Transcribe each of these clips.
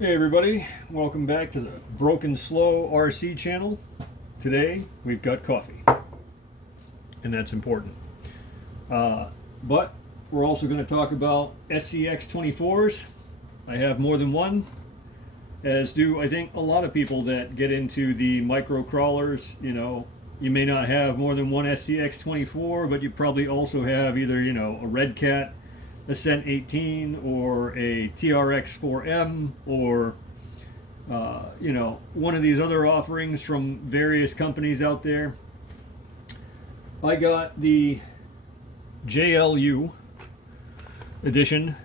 Hey everybody, welcome back to the Broken Slow RC channel. Today we've got coffee, and that's important. But we're also going to talk about Scx24s. I have more than one, as do I think a lot of people that get into the micro crawlers. You may not have more than one Scx24, but you probably also have either, a Red Cat Ascent 18 or a TRX 4M or one of these other offerings from various companies out there. I got the JLU edition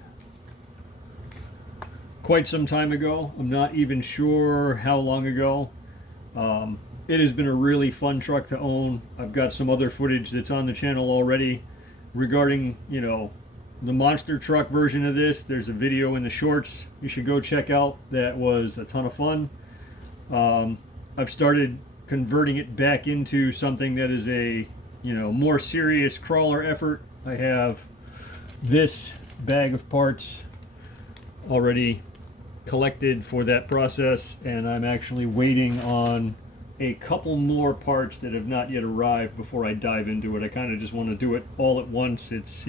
quite some time ago. I'm not even sure how long ago. It has been a really fun truck to own. I've got some other footage that's on the channel already regarding, the monster truck version of this. There's a video in the shorts you should go check out. That was a ton of fun. I've started converting it back into something that is a more serious crawler effort. I have this bag of parts already collected for that process, and I'm actually waiting on a couple more parts that have not yet arrived before I dive into it. I kind of just want to do it all at once. It's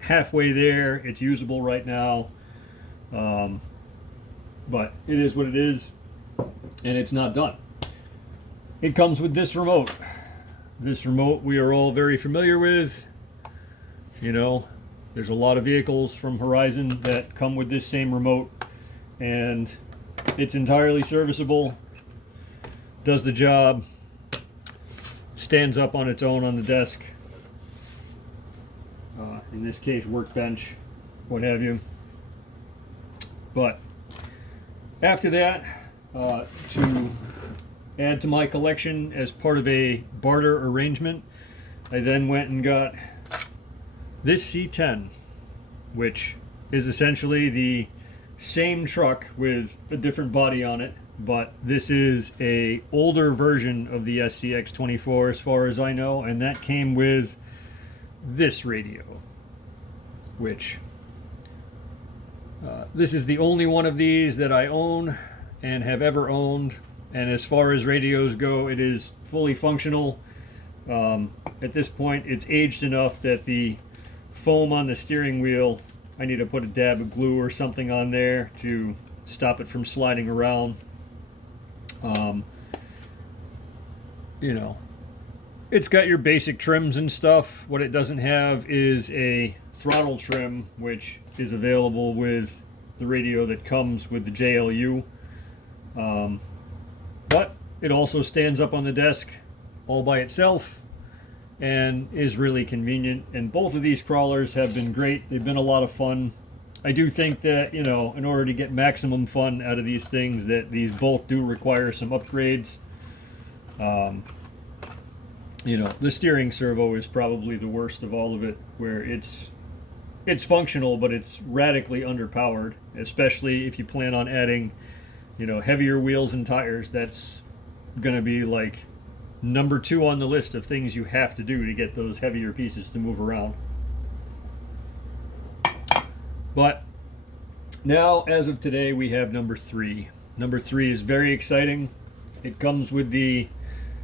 halfway there. It's usable right now, but it is what it is, and it's not done. It comes with this remote. This remote we are all very familiar with. There's a lot of vehicles from Horizon that come with this same remote, and it's entirely serviceable, does the job, stands up on its own on the desk. In this case, workbench, what have you. But after that, to add to my collection as part of a barter arrangement, I then went and got this C10, which is essentially the same truck with a different body on it, but this is a older version of the Scx24 as far as I know, and that came with this radio, which this is the only one of these that I own and have ever owned, and as far as radios go, it is fully functional. At this point, it's aged enough that the foam on the steering wheel, I need to put a dab of glue or something on there to stop it from sliding around. It's got your basic trims and stuff. What it doesn't have is a throttle trim, which is available with the radio that comes with the JLU. But it also stands up on the desk all by itself and is really convenient. And both of these crawlers have been great. They've been a lot of fun. I do think that, in order to get maximum fun out of these things, that these both do require some upgrades. The steering servo is probably the worst of all of it, where it's functional, but it's radically underpowered, especially if you plan on adding, heavier wheels and tires. That's going to be like number 2 on the list of things you have to do to get those heavier pieces to move around. But now, as of today, we have number 3. Number 3 is very exciting. It comes with the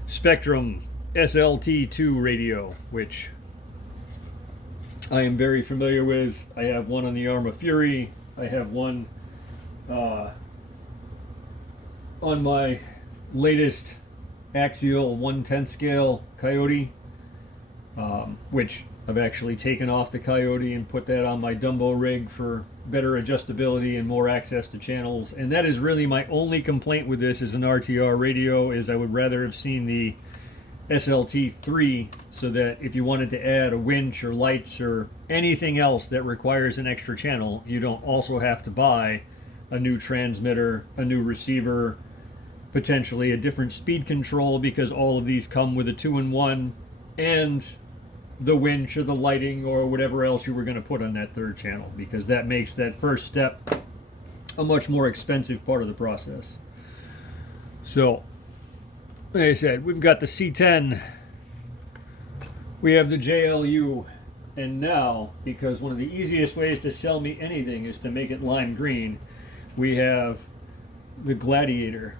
Spectrum SLT2 radio, which I am very familiar with. I have one on the Arma Fury. I have one on my latest Axial 1/10 scale Coyote, which I've actually taken off the Coyote and put that on my Dumbo rig for better adjustability and more access to channels. And that is really my only complaint with this as an RTR radio, is I would rather have seen the SLT3, so that if you wanted to add a winch or lights or anything else that requires an extra channel, you don't also have to buy a new transmitter, a new receiver, potentially a different speed control, because all of these come with a 2-in-1 and the winch or the lighting or whatever else you were going to put on that third channel, because that makes that first step a much more expensive part of the process. So, like I said, we've got the C10, we have the JLU, and now, because one of the easiest ways to sell me anything is to make it lime green, we have the Gladiator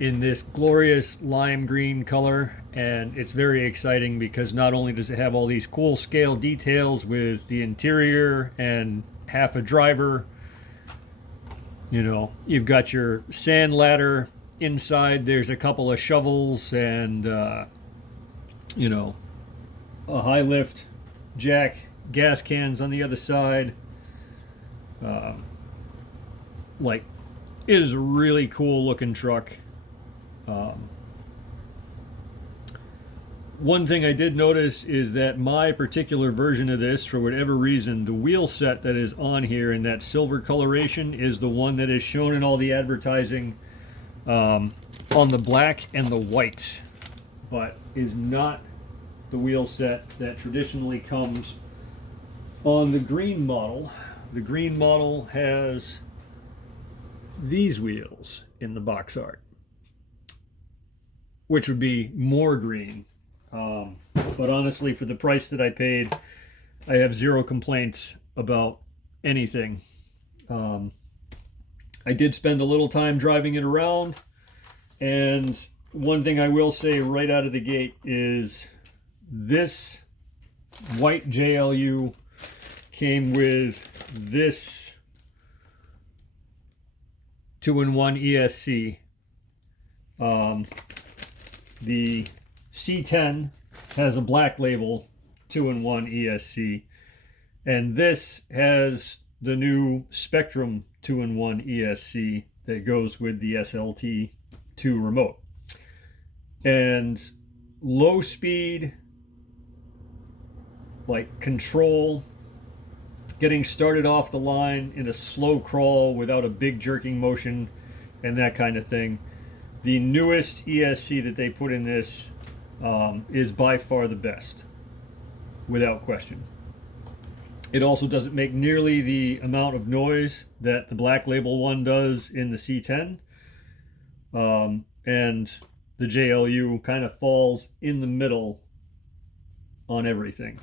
in this glorious lime green color, and it's very exciting because not only does it have all these cool scale details with the interior and half a driver, you know, you've got your sand ladder inside, there's a couple of shovels and you know, a high lift jack, gas cans on the other side. Like, it is a really cool looking truck. One thing I did notice is that my particular version of this, for whatever reason, the wheel set that is on here in that silver coloration is the one that is shown in all the advertising on the black and the white, but is not the wheel set that traditionally comes on the green model. The green model has these wheels in the box art, which would be more green. But honestly, for the price that I paid, I have zero complaints about anything. I did spend a little time driving it around, and one thing I will say right out of the gate is this white JLU came with this 2-in-1 ESC. The C10 has a black label 2-in-1 ESC, and this has the new Spectrum 2-in-1 ESC that goes with the SLT2 remote. And low speed, like control, getting started off the line in a slow crawl without a big jerking motion and that kind of thing. The newest ESC that they put in this is by far the best, without question. It also doesn't make nearly the amount of noise that the black label one does in the C10. And the JLU kind of falls in the middle on everything.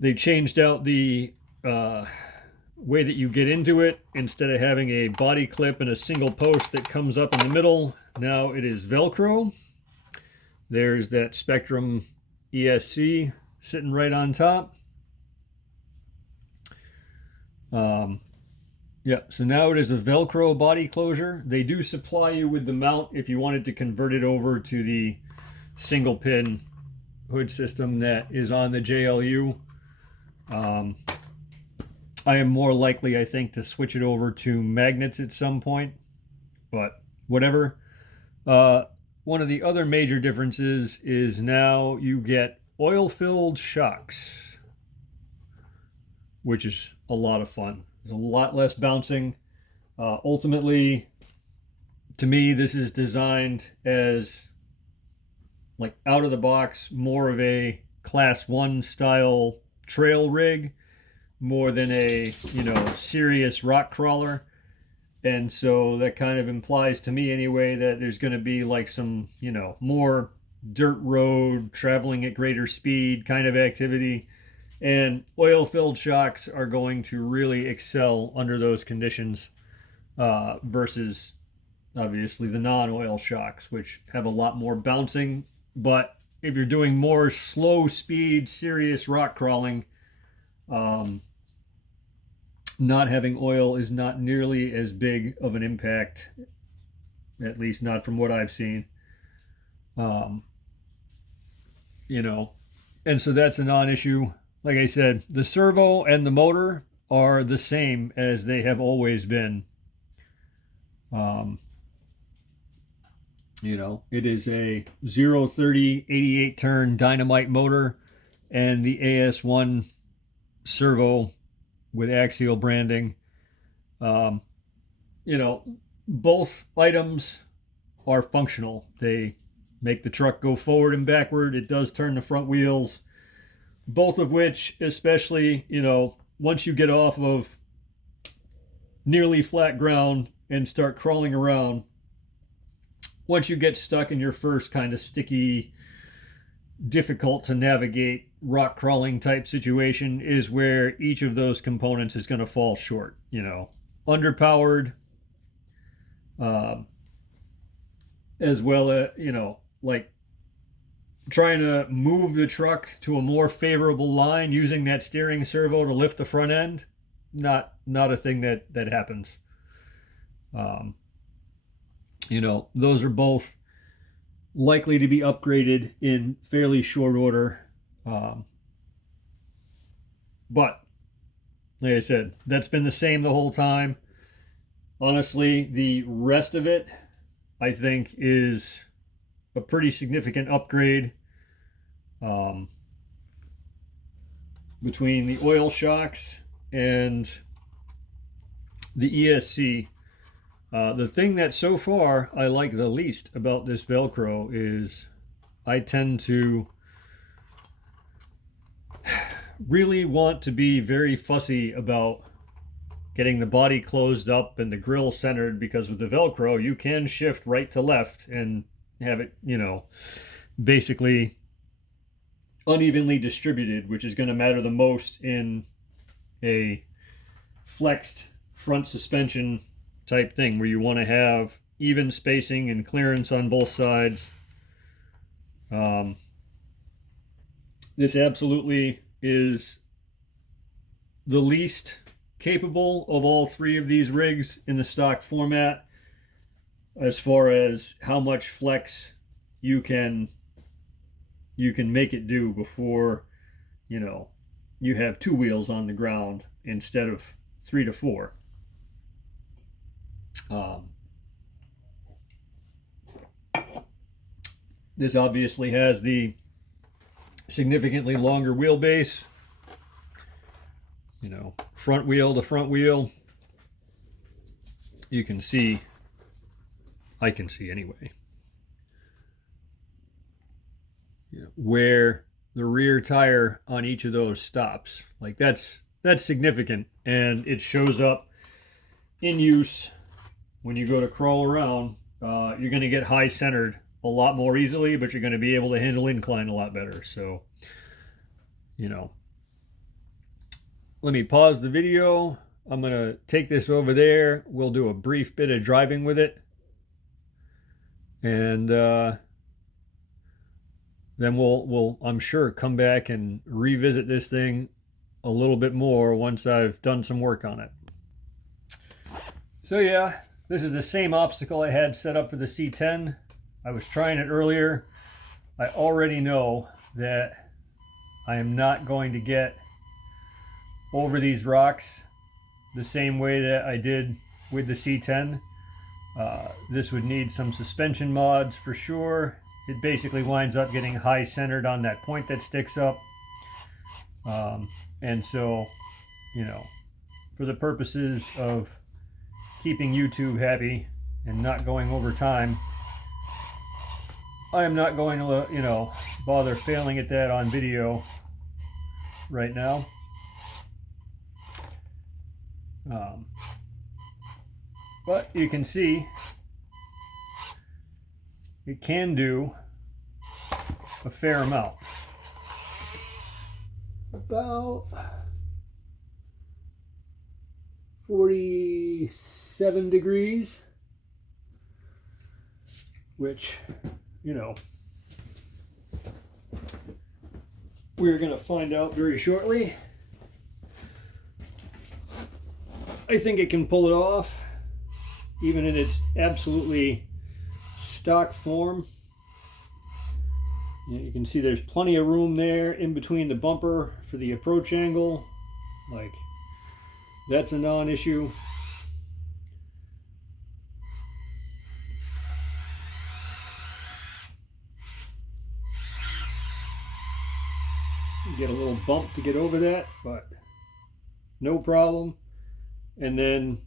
They changed out the way that you get into it. Instead of having a body clip and a single post that comes up in the middle, now it is Velcro. There's that Spectrum ESC sitting right on top. Yeah, so now it is a Velcro body closure. They do supply you with the mount if you wanted to convert it over to the single pin hood system that is on the JLU. I am more likely, I think, to switch it over to magnets at some point, but whatever. One of the other major differences is now you get oil-filled shocks, which is a lot of fun. There's a lot less bouncing. Ultimately, to me, this is designed as like out of the box, more of a class 1 style trail rig, more than a, you know, serious rock crawler. And so that kind of implies to me anyway that there's going to be like some, you know, more dirt road, traveling at greater speed kind of activity. And oil-filled shocks are going to really excel under those conditions versus obviously the non-oil shocks, which have a lot more bouncing. But if you're doing more slow speed, serious rock crawling, not having oil is not nearly as big of an impact, at least not from what I've seen. You know, and so that's a non-issue. Like I said, the servo and the motor are the same as they have always been. You know, it is a 0-30 88 turn dynamite motor and the AS1 servo with axial branding. You know, both items are functional. They make the truck go forward and backward. It does turn the front wheels. Both of which, especially, you know, once you get off of nearly flat ground and start crawling around, once you get stuck in your first kind of sticky, difficult to navigate rock crawling type situation is where each of those components is going to fall short. You know, underpowered, as well as, you know, like trying to move the truck to a more favorable line using that steering servo to lift the front end. Not a thing that happens. You know, those are both likely to be upgraded in fairly short order. But like I said, that's been the same the whole time. Honestly, the rest of it, I think, is a pretty significant upgrade. Between the oil shocks and the ESC. The thing that so far I like the least about this Velcro is I tend to really want to be very fussy about getting the body closed up and the grill centered, because with the Velcro you can shift right to left and have it, you know, basically unevenly distributed, which is going to matter the most in a flexed front suspension type thing where you want to have even spacing and clearance on both sides. This absolutely is the least capable of all three of these rigs in the stock format as far as how much flex you can make it do before, you know, you have two wheels on the ground instead of 3 to 4. This obviously has the significantly longer wheelbase, you know, front wheel to front wheel. You can see, I can see anyway, you know, where the rear tire on each of those stops. Like that's significant, and it shows up in use when you go to crawl around. You're going to get high centered a lot more easily, but you're going to be able to handle incline a lot better. So, you know, let me pause the video. I'm going to take this over there. We'll do a brief bit of driving with it. And then we'll, I'm sure, come back and revisit this thing a little bit more once I've done some work on it. So yeah, this is the same obstacle I had set up for the C10. I was trying it earlier. I already know that I am not going to get over these rocks the same way that I did with the C10. This would need some suspension mods for sure. It basically winds up getting high centered on that point that sticks up. And so, you know, for the purposes of keeping YouTube happy and not going over time, I am not going to, you know, bother failing at that on video right now. But you can see it can do a fair amount. About 47 degrees, which, you know, we're going to find out very shortly. I think it can pull it off, even in its absolutely stock form. You can see there's plenty of room there in between the bumper for the approach angle. Like, that's a non-issue. Get a little bump to get over that, but no problem. And then,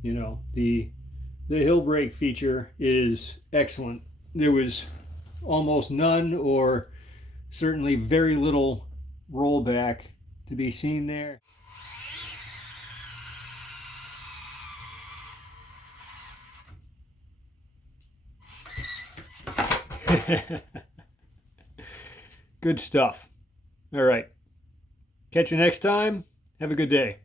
you know, the hill brake feature is excellent. There was almost none, or certainly very little, rollback to be seen there. Good stuff. All right. Catch you next time. Have a good day.